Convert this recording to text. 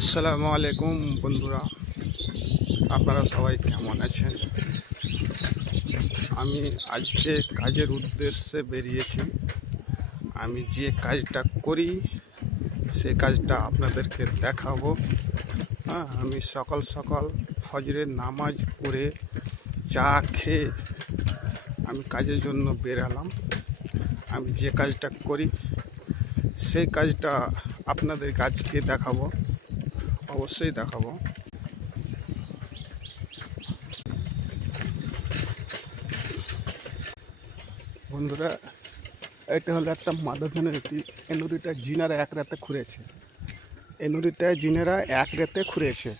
আসসালামু আলাইকুম বন্ধুরা, আপনারা সবাই কেমন আছেন? আমি আজকে কাজের উদ্দেশ্যে বেরিয়েছি। আমি যে কাজটা করি সে কাজটা আপনাদেরকে দেখাবো। আমি সকাল সকাল ফজরের নামাজ পড়ে চা খেয়ে আমি কাজের জন্য বেরালাম। আমি যে কাজটা করি সেই কাজটা আপনাদেরকে আজকে দেখাবো, অবশ্যই দেখাবো। বন্ধুরা, এটা হলো একটা মাদারধান নদী। এই নদীটা জিনারা এক রাতে খুঁড়েছে। এই নদীটা জিনেরা এক রাতে খুঁড়েছে।